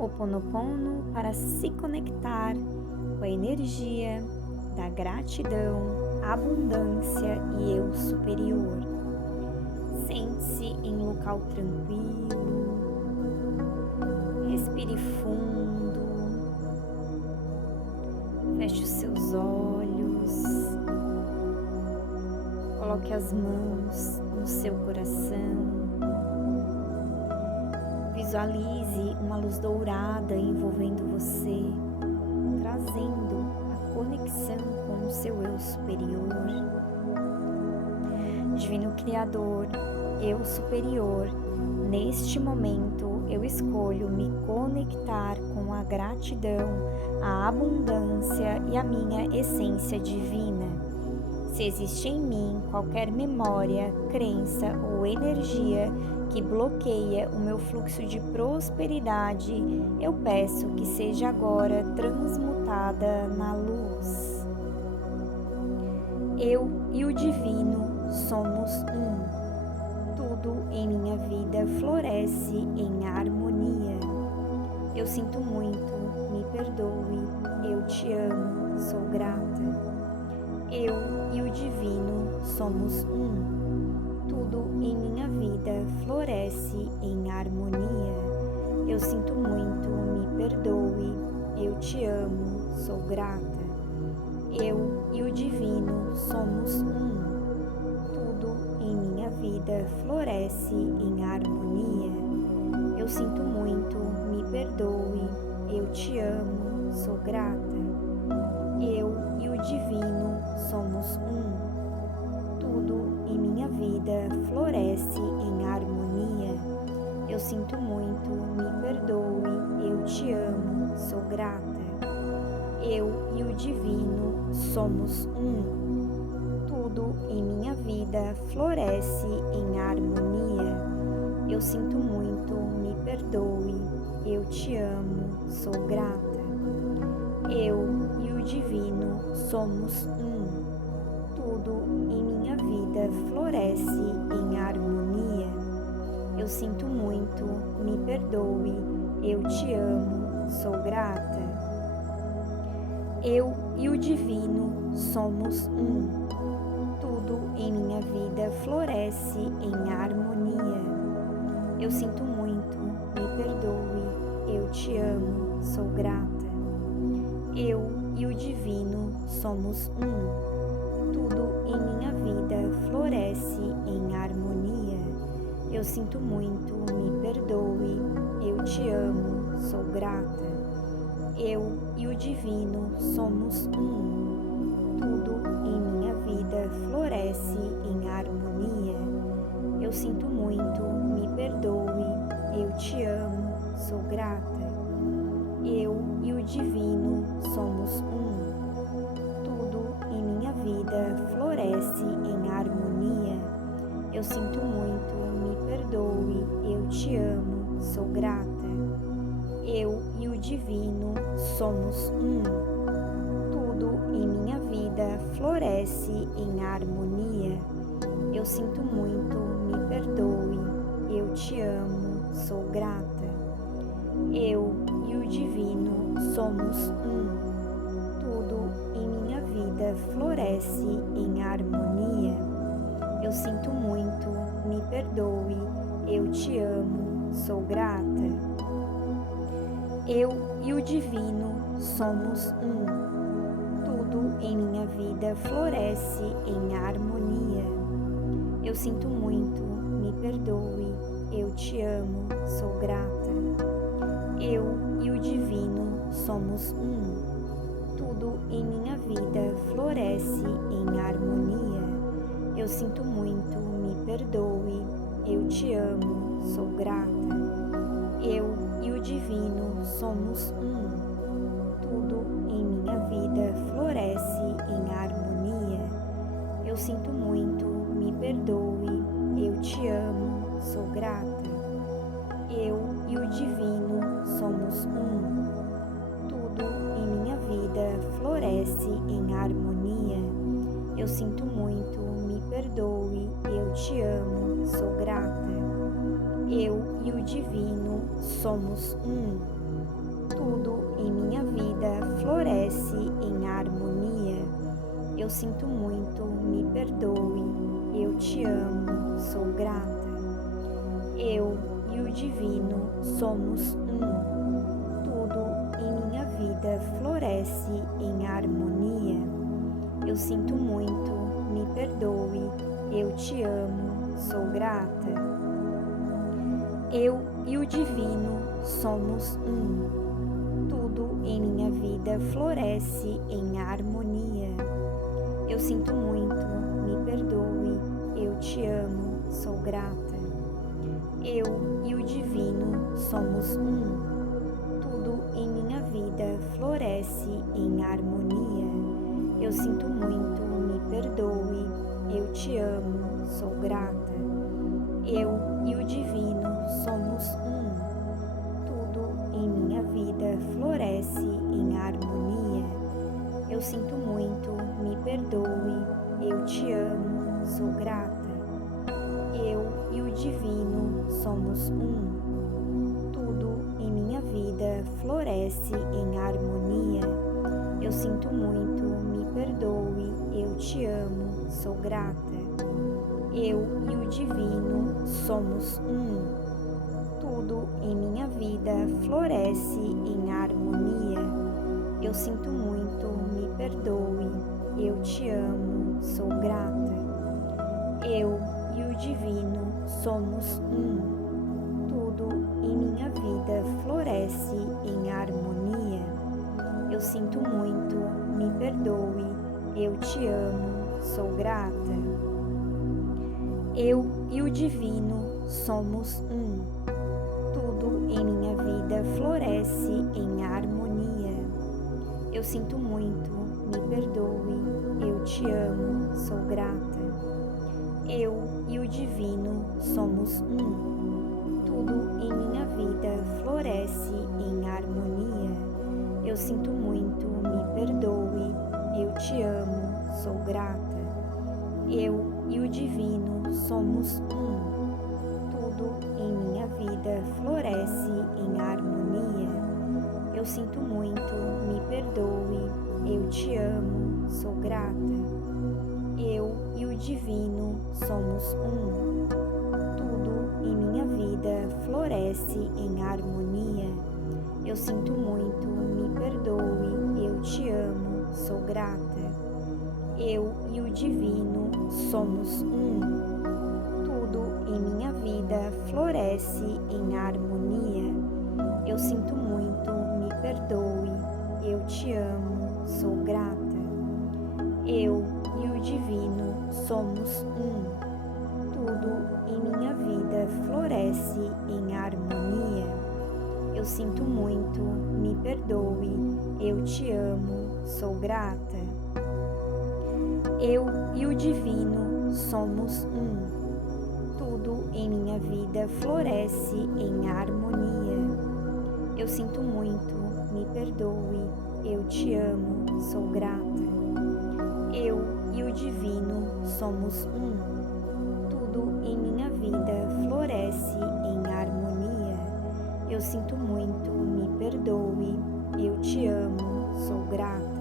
Ho'oponopono para se conectar com a energia da gratidão, abundância e eu superior. Sente-se em um local tranquilo, respire fundo, feche os seus olhos, coloque as mãos no seu coração. Visualize uma luz dourada envolvendo você, trazendo a conexão com o seu eu superior. Divino Criador, eu superior, neste momento eu escolho me conectar com a gratidão, a abundância e a minha essência divina. Se existe em mim qualquer memória, crença ou energia que bloqueia o meu fluxo de prosperidade, eu peço que seja agora transmutada na luz. Eu e o divino somos um. Tudo em minha vida floresce em harmonia. Eu sinto muito, me perdoe, eu te amo, sou grata. Eu e o divino somos um. Tudo em minha vida floresce em harmonia. Eu sinto muito, me perdoe, eu te amo, sou grata. Eu e o divino somos um. Tudo em minha vida floresce em harmonia. Eu sinto muito, me perdoe, eu te amo, sou grata. Eu e o divino somos um. Tudo em minha vida floresce em harmonia. Eu sinto muito, me perdoe, eu te amo, sou grata. Eu e o divino somos um. Tudo em minha vida floresce em harmonia. Eu sinto muito, me perdoe, eu te amo, sou grata. Eu e o divino somos um. Tudo em minha vida floresce em harmonia. Eu sinto muito, me perdoe, eu te amo, sou grata. Eu e o divino somos um. Tudo em minha vida floresce em harmonia. Eu sinto muito, me perdoe, eu te amo, sou grata. Eu e o divino somos um. Tudo em minha vida floresce em harmonia. Eu sinto muito, me perdoe, eu te amo, sou grata. Eu e o divino somos um. Tudo em minha vida floresce em harmonia. Eu sinto muito, me perdoe, eu te amo, sou grata. Eu e o divino somos um. Tudo em minha vida floresce em harmonia. Eu sinto muito, me perdoe, eu te amo, sou grata. Eu e o divino somos um. Tudo em minha vida floresce em harmonia. Eu sinto muito, me perdoe, eu te amo, sou grata. Eu e o divino somos um. Tudo em minha vida floresce em harmonia. Eu sinto muito, me perdoe, eu te amo, sou grata. Eu e o divino somos um. Tudo em minha vida floresce em harmonia. Eu sinto muito, me perdoe, eu te amo, sou grata. Eu e o divino somos um. Tudo em minha vida floresce em harmonia. Eu sinto muito, me perdoe, eu te amo, sou grata. Eu e o divino somos um. Tudo em minha vida floresce em harmonia. Eu sinto muito, me perdoe, eu te amo, sou grata. Eu e o divino somos um. Tudo em minha vida floresce em harmonia. Eu sinto muito, me perdoe, eu te amo, sou grata. Eu e o divino somos um. Tudo em minha vida floresce em harmonia. Eu sinto muito, me perdoe. Eu te amo, sou grata. Eu e o divino somos um. Tudo em minha vida floresce em harmonia. Eu sinto muito, me perdoe. Eu te amo, sou grata. Eu e o divino somos um. Tudo em minha vida floresce em harmonia. Eu sinto muito, me perdoe. Eu te amo, sou grata. Eu e o divino somos um. Tudo em minha vida floresce em harmonia. Eu sinto muito, me perdoe. Eu te amo, sou grata. Eu e o divino somos um. Tudo em minha vida floresce em harmonia. Eu sinto muito, me perdoe. Eu te amo, sou grata. Eu e o divino somos um. Tudo em minha vida floresce em harmonia. Eu sinto muito, me perdoe. Eu te amo, sou grata. Eu e o divino somos um. Tudo em minha vida floresce em harmonia. Eu sinto muito, me perdoe. Eu te amo, sou grata. Eu e o divino somos um. Tudo em minha vida floresce em harmonia. Eu sinto muito, me perdoe. Eu te amo, sou grata. Eu e o divino somos um. Tudo em minha vida floresce em harmonia. Eu sinto muito, me perdoe. Eu te amo, sou grata. Eu e o divino somos um. Tudo em minha vida floresce em harmonia. Eu sinto muito, me perdoe. Eu te amo, sou grata. Eu e o divino somos um. Tudo em minha vida floresce em harmonia. Eu sinto muito, me perdoe. Eu te amo, sou grata. Eu e o divino somos um. Tudo em minha vida floresce em harmonia. Eu sinto muito, me perdoe. Eu te amo, sou grata. Eu e o divino somos um. Tudo em minha vida floresce em harmonia. Eu sinto muito, me perdoe. Eu te amo, sou grata. Eu e o divino somos um. Tudo em minha vida floresce em harmonia. Eu sinto muito, me perdoe. Eu te amo, sou grata. Eu e o divino somos um. Tudo em minha vida floresce em harmonia. Eu sinto muito, me perdoe. Eu te amo, sou grata. Eu e o divino somos um. Tudo em minha vida floresce em harmonia. Eu sinto muito, me perdoe. Eu te amo, sou grata.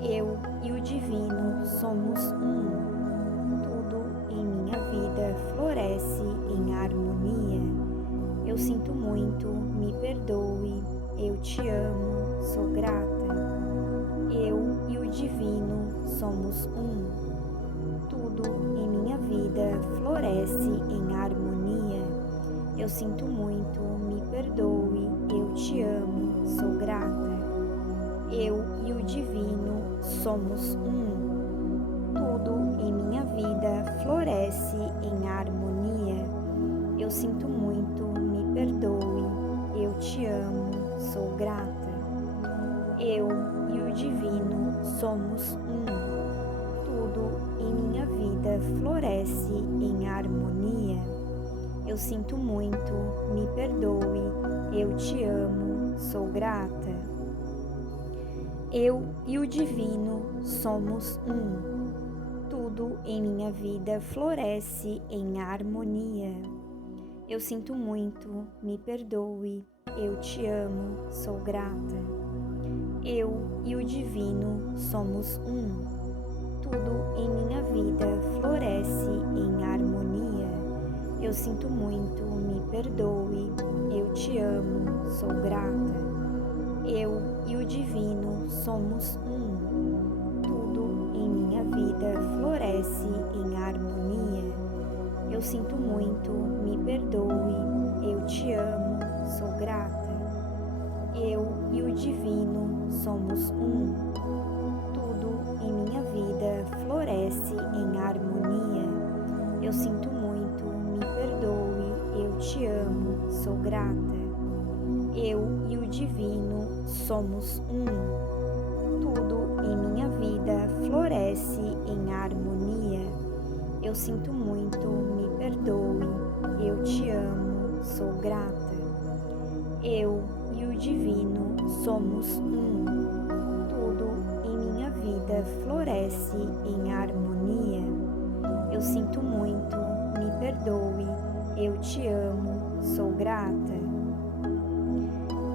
Eu e o divino somos um. Tudo em minha vida floresce em harmonia. Eu sinto muito, me perdoe. Eu te amo, sou grata. Eu e o divino somos um. Tudo em minha vida floresce em harmonia. Eu sinto muito, me perdoe. Eu te amo, sou grata. Eu e o divino somos um. Tudo em minha vida floresce em harmonia. Eu sinto muito, me perdoe. Eu te amo, sou grata. Eu e o divino somos um. Tudo em minha vida floresce em harmonia. Eu sinto muito, me perdoe. Eu te amo, sou grata. Eu e o divino somos um. Tudo em minha vida floresce em harmonia. Eu sinto muito, me perdoe. eu te amo, sou grata. Eu e o divino somos um. Tudo em minha vida floresce em harmonia. Eu sinto muito, me perdoe, eu te amo, sou grata. Eu e o divino somos um. Tudo em minha vida floresce em harmonia. Eu sinto muito, me perdoe, eu te amo, sou grata. Eu e o divino somos um. Tudo em minha vida floresce em harmonia. Eu sinto muito, me perdoe, eu te amo, sou grata. Eu e o divino somos um. Tudo em minha vida floresce em harmonia. Eu sinto muito, me perdoe, eu te amo, sou grata. Eu e o divino somos um. Tudo em minha vida floresce em harmonia. Eu sinto muito, me perdoe, eu te amo, sou grata.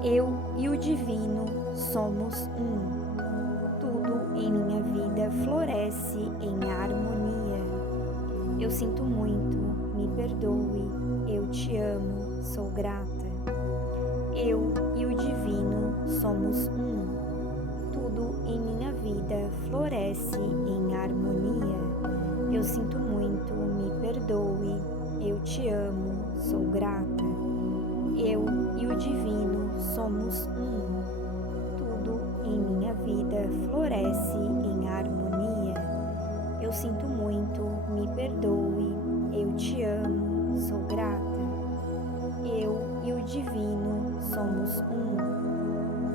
Eu e o divino somos um. Tudo em minha vida floresce em harmonia. Eu sinto muito, me perdoe, eu te amo, sou grata. Eu e o divino somos um. Tudo em minha vida floresce em harmonia. Eu sinto muito, me perdoe, eu te amo, sou grata. Eu e o divino somos um. Tudo em minha vida floresce em harmonia. Eu sinto muito, me perdoe, eu te amo, sou grata. Eu e o divino somos um.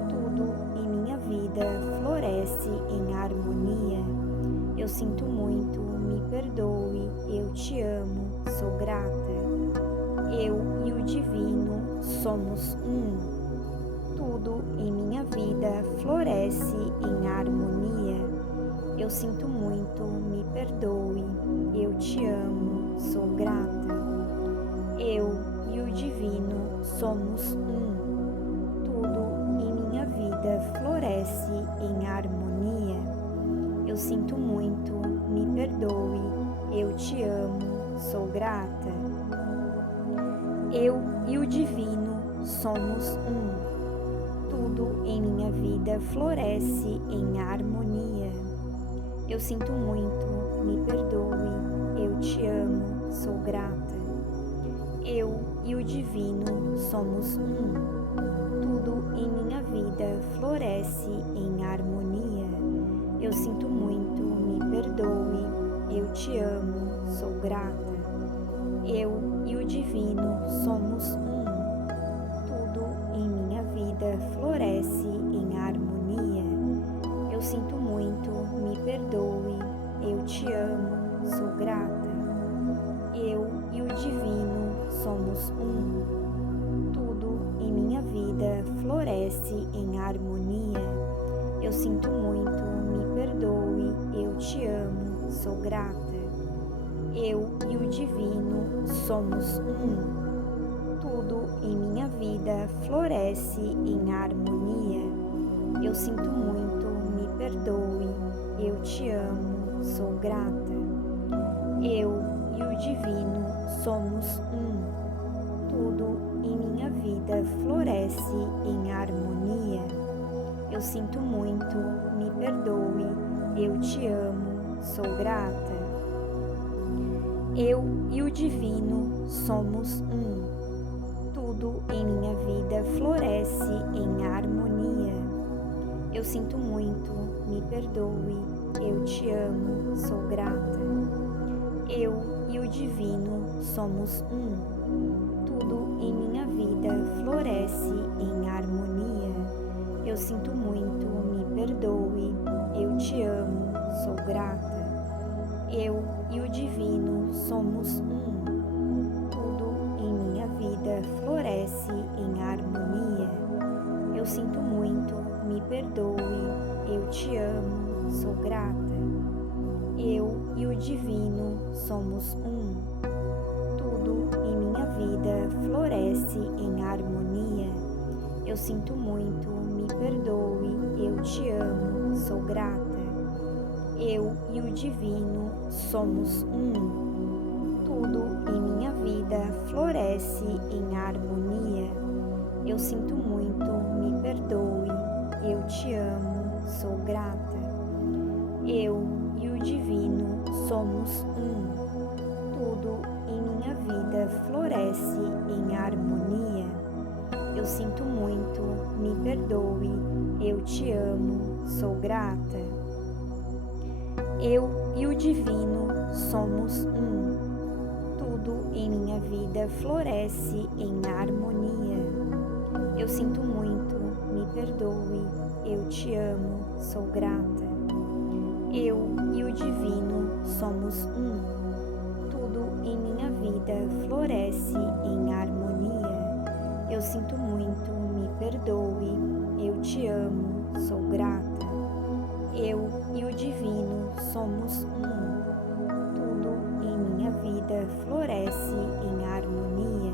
Tudo em minha vida floresce em harmonia. Eu sinto muito, me perdoe, eu te amo, sou grata. Eu e o divino somos um. Tudo em minha vida floresce em harmonia. Eu sinto muito, me perdoe, eu te amo, sou grata. Eu e o divino somos um. Tudo em minha vida floresce em harmonia. Eu sinto muito, me perdoe, eu te amo, sou grata. Eu e o divino somos um. Tudo em minha vida floresce em harmonia. Eu sinto muito, me perdoe, eu te amo, sou grata. Eu e o divino somos um. Tudo em minha vida floresce em harmonia. Eu sinto muito, me perdoe, eu te amo, sou grata. Eu e o divino somos um. Tudo em minha vida floresce em harmonia. Eu sinto muito, me perdoe, eu te amo, sou grata. Eu e o divino somos um. Tudo em minha vida floresce em harmonia. Eu sinto muito, me perdoe, eu te amo, sou grata. Eu e o divino somos um. Tudo em minha vida floresce em harmonia. Eu sinto muito, me perdoe, eu te amo, sou grata. Eu e o divino somos um. Tudo em minha vida floresce em harmonia. Eu sinto muito, me perdoe, eu te amo, sou grata. Eu e o divino somos um. Tudo em minha vida floresce em harmonia. Eu sinto muito, me perdoe, eu te amo, sou grata. Eu e o divino somos um. Tudo em minha vida floresce em harmonia. Eu sinto muito, me perdoe, eu te amo, sou grata. Eu e o divino somos um. Tudo em minha vida floresce em harmonia. Eu sinto muito, me perdoe, eu te amo, sou grata. Eu e o divino somos um. Tudo em minha vida floresce em harmonia. sinto muito, me perdoe, eu te amo, sou grata. Eu e o divino somos um. Tudo em minha vida floresce em harmonia. Eu sinto muito, me perdoe, eu te amo, sou grata. Eu e o divino somos um. Tudo em minha vida floresce em harmonia. Eu sinto muito, me perdoe, eu te amo, sou grata. Eu e o divino somos um. Tudo em minha vida floresce em harmonia. Eu sinto muito, me perdoe, eu te amo, sou grata. Eu e o divino somos um. Tudo em minha vida floresce em harmonia. Eu sinto muito, me perdoe, eu te amo, sou grata. Eu e o divino somos um. Tudo em minha vida floresce em harmonia.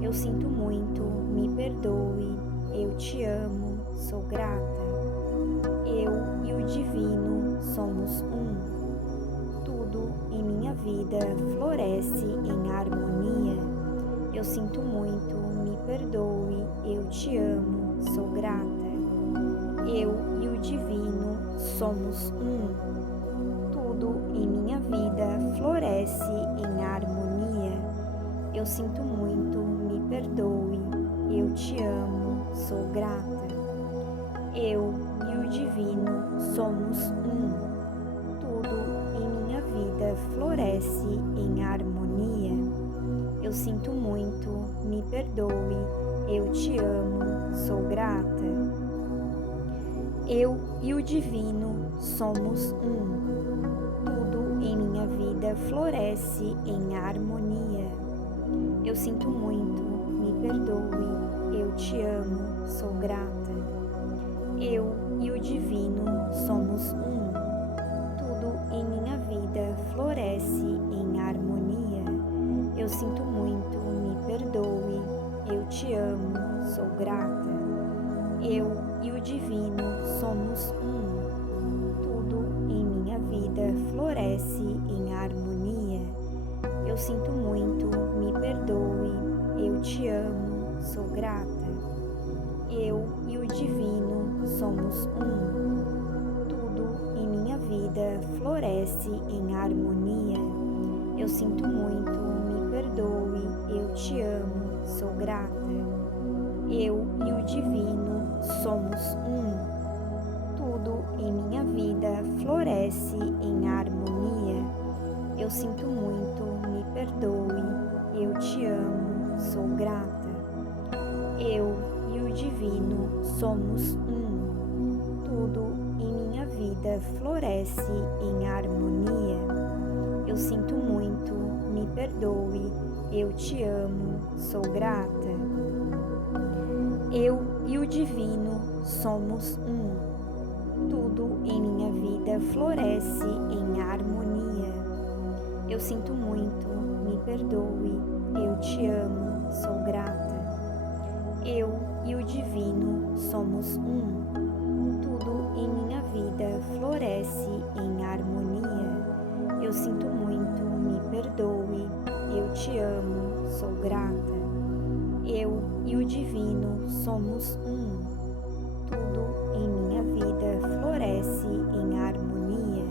Eu sinto muito, me perdoe, eu te amo, sou grata. Eu e o divino somos um. Tudo em minha vida floresce em harmonia. Eu sinto muito, me perdoe, eu te amo, sou grata. Eu e o divino somos um. Tudo em minha vida floresce em harmonia. Eu sinto muito, me perdoe, eu te amo, sou grata. Eu e o divino somos um. Tudo em minha vida floresce em harmonia. Eu sinto muito, me perdoe, eu te amo, sou grata. Eu e o divino somos um. Tudo em minha vida floresce em harmonia. Eu sinto muito, me perdoe, eu te amo, sou grata. Eu e o divino somos um. Tudo em minha vida floresce em harmonia. Eu sinto muito, me perdoe, eu te amo, sou grata. Eu e o divino somos um. Tudo em minha vida floresce em harmonia. Eu sinto muito, me perdoe, eu te amo, sou grata. Eu e o divino somos um. Tudo em minha vida floresce em harmonia. Eu sinto muito, me perdoe, eu te amo, sou grata. Eu e o divino somos um. Tudo em minha vida floresce em harmonia. Eu sinto muito, me perdoe, eu te amo, sou grata. Eu e o divino somos um. Tudo em minha vida floresce em harmonia. Eu sinto muito, me perdoe, eu te amo, sou grata. Eu e o divino somos um. Tudo em minha vida floresce em harmonia. Eu sinto muito, me perdoe, eu te amo, sou grata. Eu e o divino somos um. Tudo em minha vida floresce em harmonia. Eu sinto muito, me perdoe, eu te amo, sou grata. Eu e o divino somos um. Tudo em minha vida floresce em harmonia.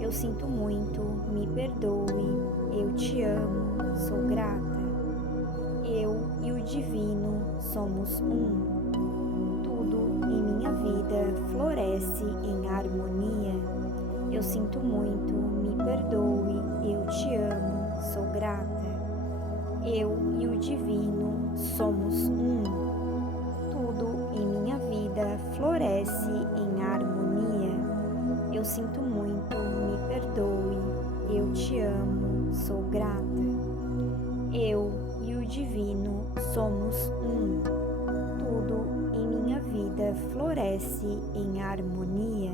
Eu sinto muito, me perdoe, eu te amo, sou grata. Eu e o divino somos um. Tudo em minha vida floresce em harmonia. Eu sinto muito, me perdoe, eu te amo, sou grata. Eu e o divino somos um. Tudo em minha vida floresce em harmonia. Eu sinto muito, me perdoe, eu te amo, sou grata. Eu e o divino somos um. Tudo em minha vida floresce em harmonia.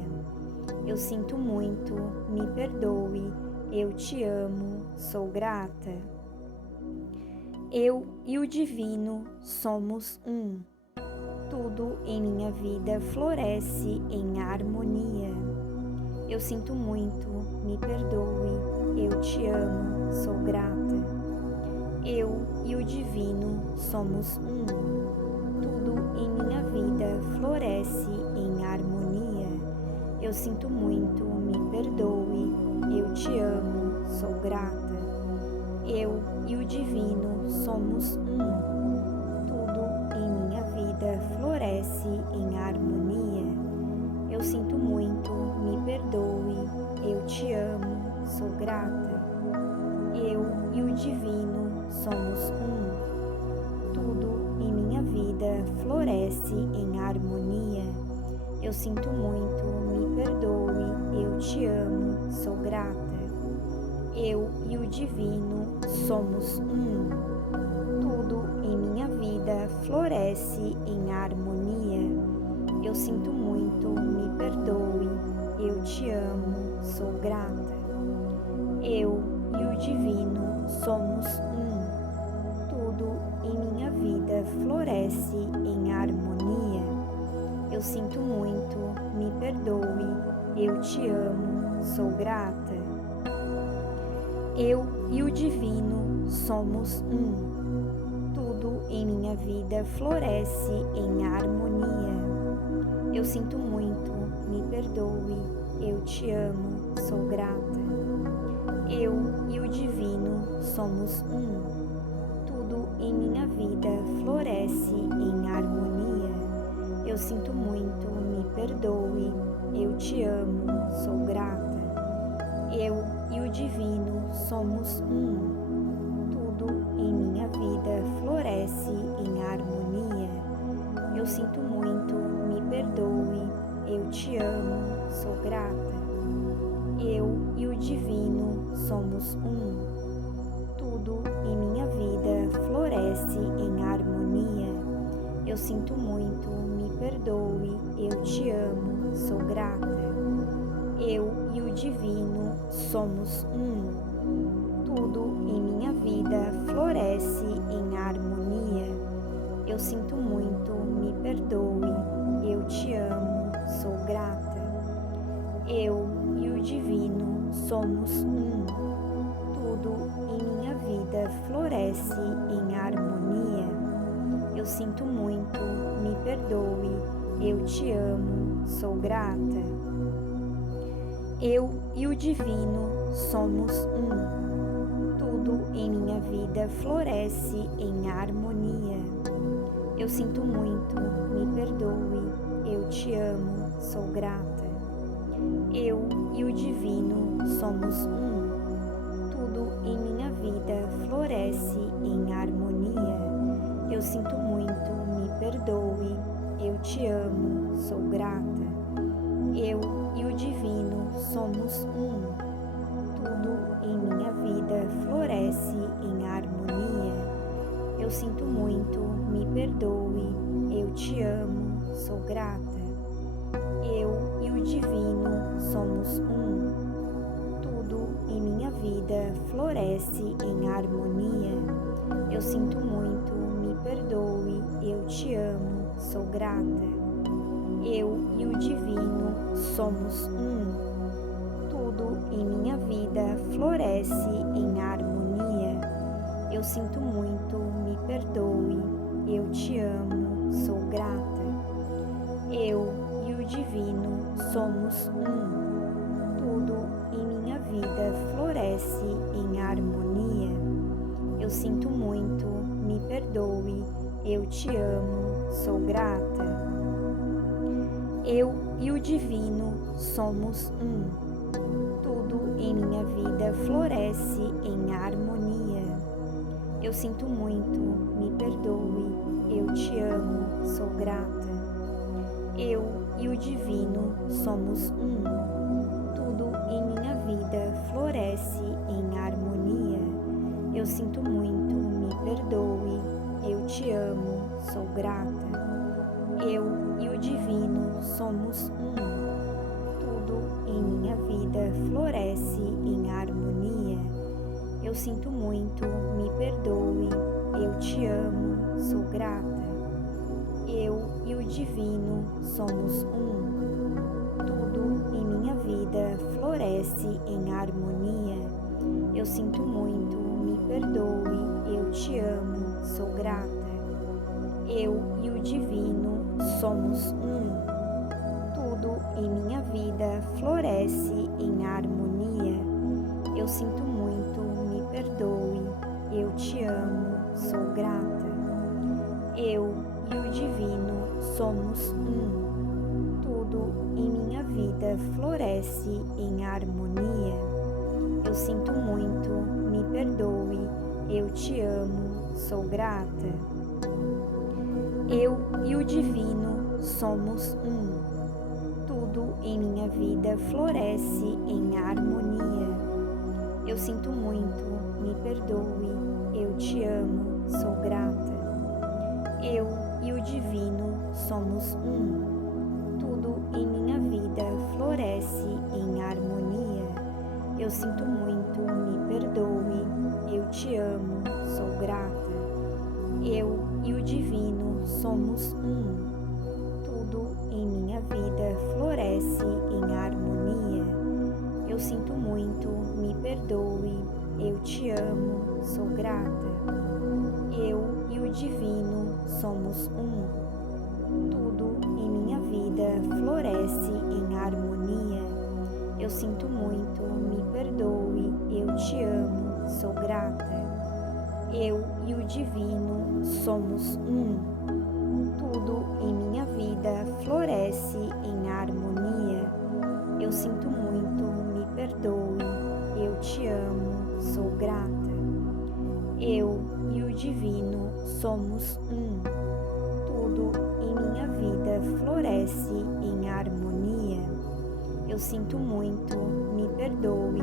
Eu sinto muito, me perdoe, eu te amo, sou grata. Eu e o divino somos um. Tudo em minha vida floresce em harmonia. Eu sinto muito, me perdoe, eu te amo, sou grata. Eu e o divino somos um. Tudo em minha vida floresce em harmonia. Eu sinto muito, me perdoe, eu te amo, sou grata. Eu e o divino somos um. Tudo em minha vida floresce em harmonia. Eu sinto muito, me perdoe, eu te amo, sou grata. Eu e o divino somos um. Tudo em minha vida floresce em harmonia. Eu sinto muito, me perdoe, eu te amo, sou grata. Eu e o divino somos um. Tudo em minha vida floresce em harmonia. Eu sinto muito, me perdoe, eu te amo, sou grata. Eu e o divino somos um. Tudo em minha vida floresce em harmonia. Eu sinto muito, me perdoe, eu te amo, sou grata. Eu e o divino somos um. Tudo em minha vida floresce em harmonia. Eu sinto muito, me perdoe, eu te amo, sou grata. Eu e o divino somos um. Tudo em minha vida floresce em harmonia. Eu sinto muito, me perdoe, eu te amo, sou grata. Eu e o divino somos um. Tudo em minha vida floresce em harmonia. Eu sinto muito, me perdoe, eu te amo, sou grata. Eu e o divino somos um. Tudo em minha vida floresce em harmonia. Eu sinto muito, me perdoe, eu te amo, sou grata. Eu e o divino somos um. Tudo em minha vida floresce em harmonia. Eu sinto muito, me perdoe, eu te amo, sou grata. Eu e o divino somos um. Tudo em minha vida floresce em harmonia. Eu sinto muito, me perdoe, eu te amo, sou grata. Eu e o divino somos um. Tudo em minha vida floresce em harmonia. Eu sinto muito, me perdoe, eu te amo, sou grata. Eu e o divino somos um. Tudo em minha vida floresce em harmonia. Eu sinto muito, me perdoe, eu te amo, sou grata. Eu e o divino somos um. Tudo em minha vida floresce em harmonia. Eu sinto muito, me perdoe, eu te amo, sou grata. Eu e o divino somos um. Tudo em minha vida floresce em harmonia. Eu sinto muito, me perdoe, eu te amo, sou grata. Eu e o divino somos um. Tudo em minha vida floresce em harmonia. Eu sinto muito, me perdoe, eu te amo, sou grata. Eu e o divino somos um. Tudo em minha vida floresce em harmonia. Eu sinto muito, me perdoe, eu te amo, sou grata. Eu e o divino somos um. Tudo em minha vida floresce em harmonia. Eu sinto muito, me perdoe, eu te amo, sou grata. Eu e o divino somos um. Tudo em minha vida floresce em harmonia. Eu sinto muito, me perdoe, eu te amo, sou grata. Eu e o divino somos um. Tudo em minha vida floresce em harmonia. Eu sinto muito, me perdoe, eu te amo, sou grata. Eu e o divino somos um. Tudo em minha vida floresce em harmonia. Eu sinto muito, me perdoe, eu te amo, sou grata. Eu e o divino somos um. Tudo em minha vida floresce em harmonia. Eu sinto muito, me perdoe, eu te amo, sou grata. Eu e o divino somos um. Tudo em minha vida floresce em harmonia. Eu sinto muito, me perdoe, eu te amo, sou grata. Eu e o divino somos um. Tudo em minha vida floresce em harmonia. Eu sinto muito, me perdoe, eu te amo, sou grata. Eu e o divino somos um. Tudo em minha vida floresce em harmonia. Eu sinto muito, me perdoe, eu te amo, sou grata. Eu e o divino somos um. Tudo em minha vida floresce em harmonia. Eu sinto muito, me perdoe, eu te amo, sou grata. Eu e o divino somos um. Tudo em minha vida floresce em harmonia. Eu sinto muito, me perdoe, eu te amo, sou grata. Eu e o divino somos um. Tudo em minha vida floresce em harmonia. Eu sinto muito, me perdoe, eu te amo, sou grata. Eu e o divino somos um. Tudo em minha vida floresce em harmonia. Eu sinto muito, me perdoe,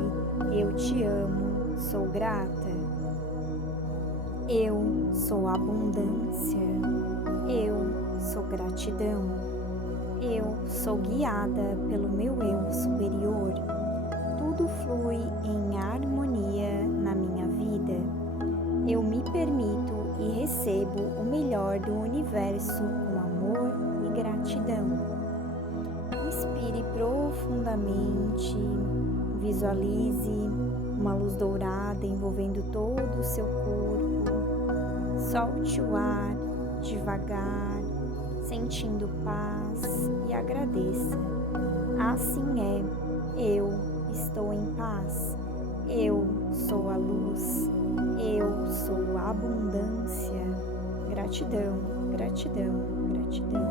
eu te amo, sou grata. Eu sou abundância. Eu sou gratidão. Eu sou guiada pelo meu eu superior. Tudo flui em harmonia na minha vida. Eu me permito e recebo o melhor do universo com amor e gratidão. Inspire profundamente, visualize uma luz dourada envolvendo todo o seu corpo. Solte o ar devagar, sentindo paz e agradeça. Assim é, eu estou em paz. Eu sou a luz. Eu sou a abundância. Gratidão, gratidão, gratidão.